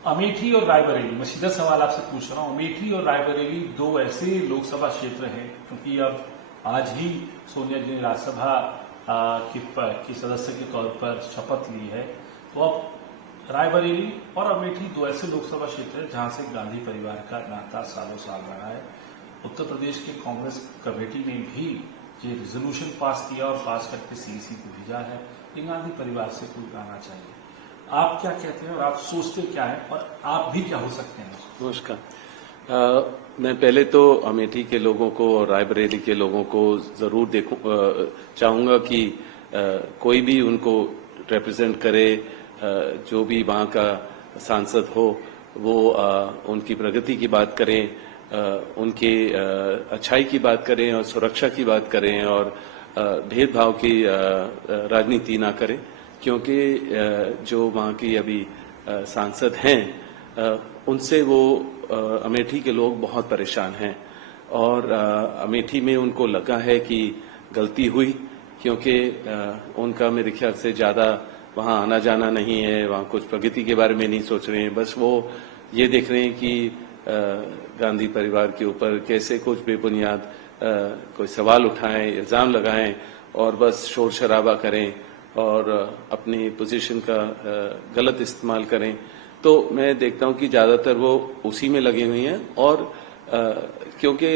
अमेठी और रायबरेली, मैं सीधा सवाल आपसे पूछ रहा हूं। अमेठी और रायबरेली दो ऐसे लोकसभा क्षेत्र हैं, क्योंकि अब आज ही सोनिया जी ने राज्यसभा की सदस्य के तौर पर शपथ ली है, तो अब रायबरेली और अमेठी दो ऐसे लोकसभा क्षेत्र हैं जहां से गांधी परिवार का नाता सालों साल रहा है। उत्तर प्रदेश की कांग्रेस कमेटी ने भी ये रेजोल्यूशन पास किया और पास करके सीईसी को भेजा है कि गांधी परिवार से कोई आना चाहिए। आप क्या कहते हैं और आप सोचते क्या है और आप भी क्या हो सकते हैं? नमस्कार। मैं पहले तो अमेठी के लोगों को और रायबरेली के लोगों को जरूर चाहूंगा कि कोई भी उनको रिप्रेजेंट करे, जो भी वहां का सांसद हो वो उनकी प्रगति की बात करें, उनके अच्छाई की बात करें और सुरक्षा की बात करें और भेदभाव की राजनीति ना करें, क्योंकि जो वहाँ की अभी सांसद हैं उनसे वो अमेठी के लोग बहुत परेशान हैं और अमेठी में उनको लगा है कि गलती हुई, क्योंकि उनका मेरे ख्याल से ज्यादा वहाँ आना जाना नहीं है, वहाँ कुछ प्रगति के बारे में नहीं सोच रहे हैं, बस वो ये देख रहे हैं कि गांधी परिवार के ऊपर कैसे कुछ बेबुनियाद कोई सवाल उठाएं, इल्जाम लगाएं और बस शोर शराबा करें और अपनी पोजीशन का गलत इस्तेमाल करें। तो मैं देखता हूं कि ज्यादातर वो उसी में लगे हुए हैं और क्योंकि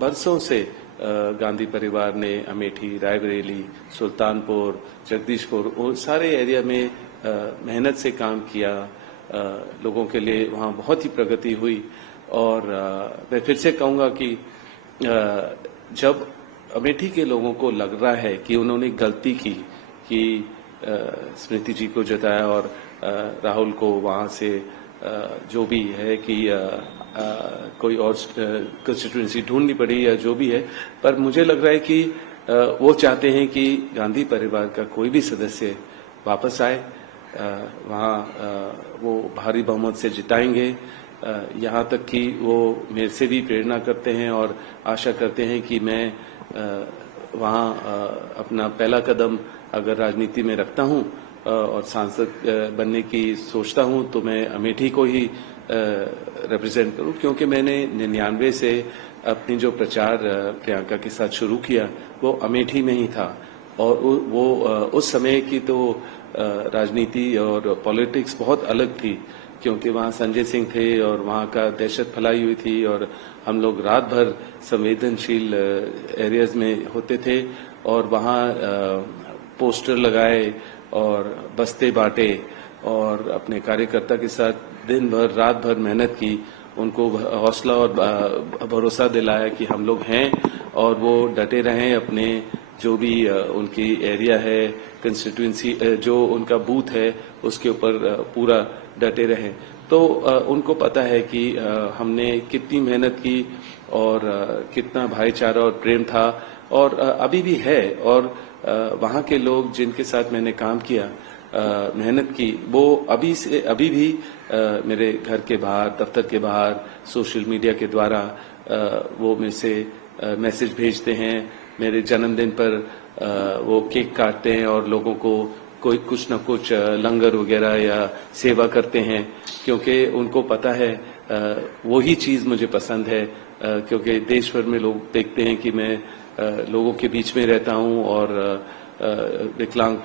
बरसों से गांधी परिवार ने अमेठी, रायबरेली, सुल्तानपुर, जगदीशपुर उन सारे एरिया में मेहनत से काम किया, लोगों के लिए वहां बहुत ही प्रगति हुई। और मैं फिर से कहूंगा कि जब अमेठी के लोगों को लग रहा है कि उन्होंने गलती की कि स्मृति जी को जताया और राहुल को वहां से जो भी है कि कोई और कंस्टिट्यूएंसी ढूंढनी पड़ी या जो भी है, पर मुझे लग रहा है कि वो चाहते हैं कि गांधी परिवार का कोई भी सदस्य वापस आए, वहां वो भारी बहुमत से जिताएंगे। यहाँ तक कि वो मेरे से भी प्रेरणा करते हैं और आशा करते हैं कि मैं वहाँ अपना पहला कदम अगर राजनीति में रखता हूँ और सांसद बनने की सोचता हूँ तो मैं अमेठी को ही रिप्रेजेंट करूँ, क्योंकि मैंने 99 से अपनी जो प्रचार प्रियंका के साथ शुरू किया वो अमेठी में ही था और वो उस समय की तो राजनीति और पॉलिटिक्स बहुत अलग थी, क्योंकि वहाँ संजय सिंह थे और वहाँ का दहशत फैलाई हुई थी और हम लोग रात भर संवेदनशील एरियाज में होते थे और वहाँ पोस्टर लगाए और बस्ते बांटे और अपने कार्यकर्ता के साथ दिन भर रात भर मेहनत की, उनको हौसला और भरोसा दिलाया कि हम लोग हैं और वो डटे रहें, अपने जो भी उनकी एरिया है, कंस्टिट्यूएंसी जो उनका बूथ है उसके ऊपर पूरा डटे रहे। तो उनको पता है कि हमने कितनी मेहनत की और कितना भाईचारा और प्रेम था और अभी भी है। और वहाँ के लोग जिनके साथ मैंने काम किया, मेहनत की, वो अभी भी मेरे घर के बाहर, दफ्तर के बाहर, सोशल मीडिया के द्वारा वो मेरे से मैसेज भेजते हैं। मेरे जन्मदिन पर वो केक काटते हैं और लोगों को कोई कुछ न कुछ लंगर वगैरह या सेवा करते हैं, क्योंकि उनको पता है वही चीज मुझे पसंद है, क्योंकि देश भर में लोग देखते हैं कि मैं लोगों के बीच में रहता हूं और विकलांग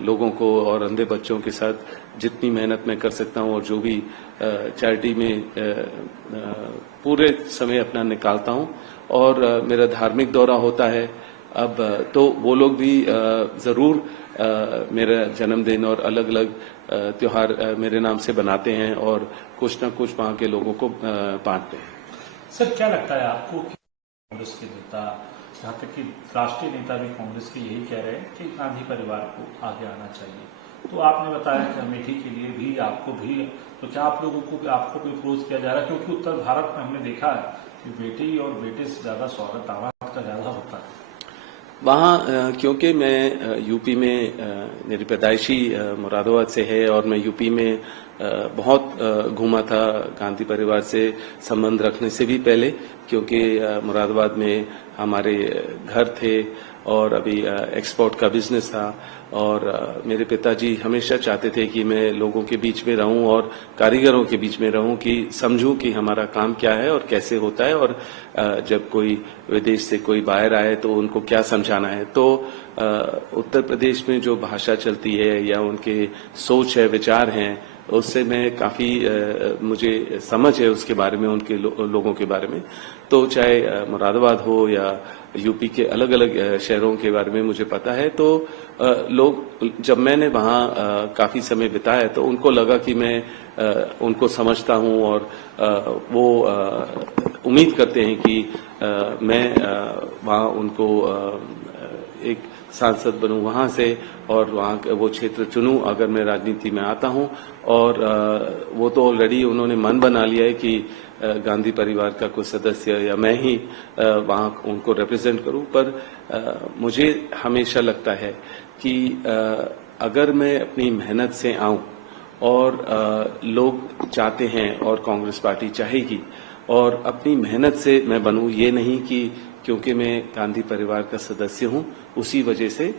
लोगों को और अंधे बच्चों के साथ जितनी मेहनत मैं कर सकता हूं और जो भी चैरिटी में पूरे समय अपना निकालता हूं। और मेरा धार्मिक दौरा होता है अब, तो वो लोग भी जरूर मेरा जन्मदिन और अलग अलग त्योहार मेरे नाम से बनाते हैं और कुछ न कुछ वहां के लोगों को बांटते हैं। सर, क्या लगता है आपको कि कांग्रेस के नेता, यहाँ तक कि राष्ट्रीय नेता भी कांग्रेस के यही कह रहे हैं कि गांधी परिवार को आगे आना चाहिए, तो आपने बताया कि अमेठी के लिए भी आपको भी, तो क्या आप लोगों को आपको भी अप्रोच किया जा रहा है? क्योंकि उत्तर भारत में हमने देखा है कि बेटी और बेटे से ज्यादा स्वागत दामाद का ज्यादा होता है वहाँ, क्योंकि मैं यूपी में मेरी पैदाइशी मुरादाबाद से है और मैं यूपी में बहुत घूमा था गांधी परिवार से संबंध रखने से भी पहले, क्योंकि मुरादाबाद में हमारे घर थे और अभी एक्सपोर्ट का बिजनेस था। और मेरे पिताजी हमेशा चाहते थे कि मैं लोगों के बीच में रहूं और कारीगरों के बीच में रहूं, कि समझूं कि हमारा काम क्या है और कैसे होता है, और जब कोई विदेश से कोई बाहर आए तो उनको क्या समझाना है। तो उत्तर प्रदेश में जो भाषा चलती है या उनके सोच है, विचार हैं, उससे मैं काफी मुझे समझ है उसके बारे में, उनके लोगों के बारे में। तो चाहे मुरादाबाद हो या यूपी के अलग अलग शहरों के बारे में मुझे पता है। तो लोग, जब मैंने वहाँ काफी समय बिताया तो उनको लगा कि मैं उनको समझता हूँ, और वो उम्मीद करते हैं कि मैं वहाँ उनको एक सांसद बनूं वहां से, और वहां वो क्षेत्र चुनूं अगर मैं राजनीति में आता हूं। और वो तो ऑलरेडी उन्होंने मन बना लिया है कि गांधी परिवार का कोई सदस्य या मैं ही वहां उनको रिप्रेजेंट करूं। पर मुझे हमेशा लगता है कि अगर मैं अपनी मेहनत से आऊं, और लोग चाहते हैं और कांग्रेस पार्टी चाहेगी, और अपनी मेहनत से मैं बनूं, ये नहीं कि क्योंकि मैं गांधी परिवार का सदस्य हूं उसी वजह से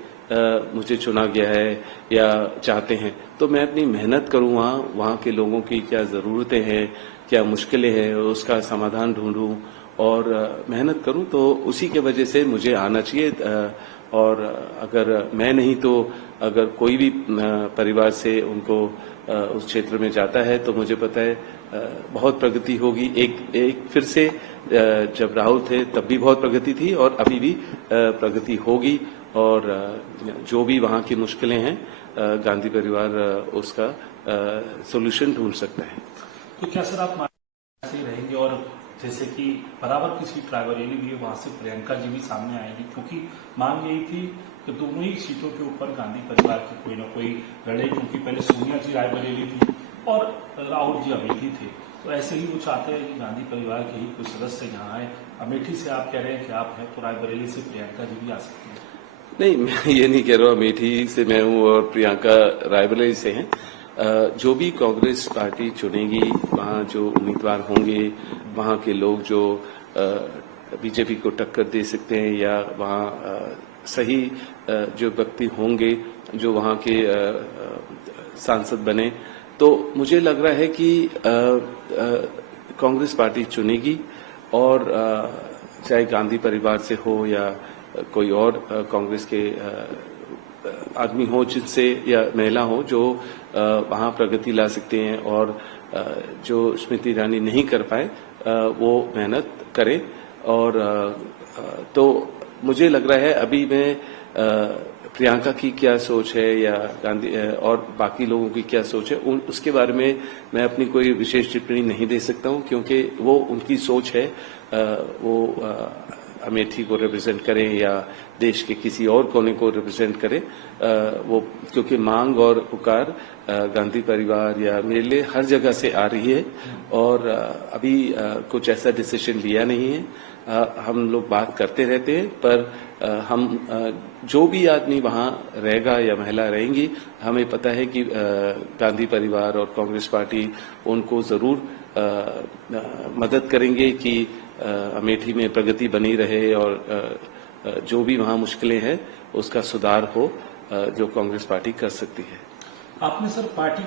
मुझे चुना गया है या चाहते हैं। तो मैं अपनी मेहनत करूं, वहाँ के लोगों की क्या ज़रूरतें हैं, क्या मुश्किलें हैं, उसका समाधान ढूंढूं और मेहनत करूं, तो उसी के वजह से मुझे आना चाहिए। और अगर मैं नहीं तो अगर कोई भी परिवार से उनको उस क्षेत्र में जाता है तो मुझे पता है बहुत प्रगति होगी। एक फिर से जब राहुल थे तब भी बहुत प्रगति थी, और अभी भी प्रगति होगी। और जो भी वहाँ की मुश्किलें हैं, गांधी परिवार उसका सॉल्यूशन ढूंढ सकता है। तो क्या सर आप ऐसे ही रहेंगे, और जैसे कि बराबर की सीट रायबरेली भी है, वहां से प्रियंका जी भी सामने आएंगी, क्योंकि मांग यही थी कि दोनों ही सीटों के ऊपर गांधी परिवार की कोई ना कोई लड़े, क्योंकि पहले सोनिया जी रायबरेली थी और राहुल जी अमेठी थे। तो ऐसे ही वो चाहते हैं कि गांधी परिवार के ही कोई सदस्य यहाँ आए। अमेठी से आप कह रहे हैं कि आप हैं, तो रायबरेली से प्रियंका जी भी आ सकती हैं। नहीं, मैं ये नहीं कह रहा हूँ अमेठी से मैं हूँ और प्रियंका रायबरेली से हैं। जो भी कांग्रेस पार्टी चुनेगी, वहाँ जो उम्मीदवार होंगे, वहाँ के लोग जो बीजेपी को टक्कर दे सकते हैं, या वहाँ सही जो व्यक्ति होंगे जो वहाँ के सांसद बने, तो मुझे लग रहा है कि कांग्रेस पार्टी चुनेगी। और चाहे गांधी परिवार से हो या कोई और कांग्रेस के आदमी हो जिनसे, या महिला हो जो वहाँ प्रगति ला सकते हैं, और जो स्मृति ईरानी नहीं कर पाए वो मेहनत करें। और तो मुझे लग रहा है अभी मैं प्रियंका की क्या सोच है या गांधी और बाकी लोगों की क्या सोच है, उसके बारे में मैं अपनी कोई विशेष टिप्पणी नहीं दे सकता हूं, क्योंकि वो उनकी सोच है। वो अमेठी को रिप्रेजेंट करें या देश के किसी और कोने को रिप्रेजेंट करें, वो क्योंकि मांग और पुकार गांधी परिवार या मेरे लिए हर जगह से आ रही है, और अभी कुछ ऐसा डिसीजन लिया नहीं है। हम लोग बात करते रहते हैं, पर हम जो भी आदमी वहाँ रहेगा या महिला रहेंगी, हमें पता है कि गांधी परिवार और कांग्रेस पार्टी उनको जरूर मदद करेंगे कि अमेठी में प्रगति बनी रहे, और जो भी वहाँ मुश्किलें हैं उसका सुधार हो, जो कांग्रेस पार्टी कर सकती है। आपने सर पार्टी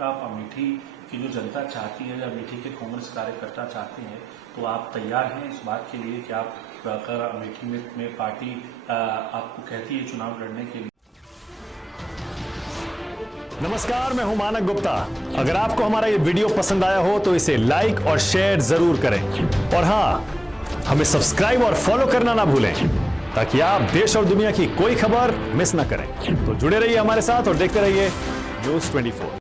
आप अमेठी की जो जनता चाहती है या अमेठी के कांग्रेस कार्यकर्ता चाहते हैं, तो आप तैयार हैं इस बात के लिए कि आप अगर अमेठी में पार्टी आपको कहती है चुनाव लड़ने के लिए? नमस्कार, मैं हूं मानक गुप्ता। अगर आपको हमारा ये वीडियो पसंद आया हो तो इसे लाइक और शेयर जरूर करें, और हाँ, हमें सब्सक्राइब और फॉलो करना ना भूलें, ताकि आप देश और दुनिया की कोई खबर मिस ना करें। तो जुड़े रहिए हमारे साथ और देखते रहिए न्यूज़ 24।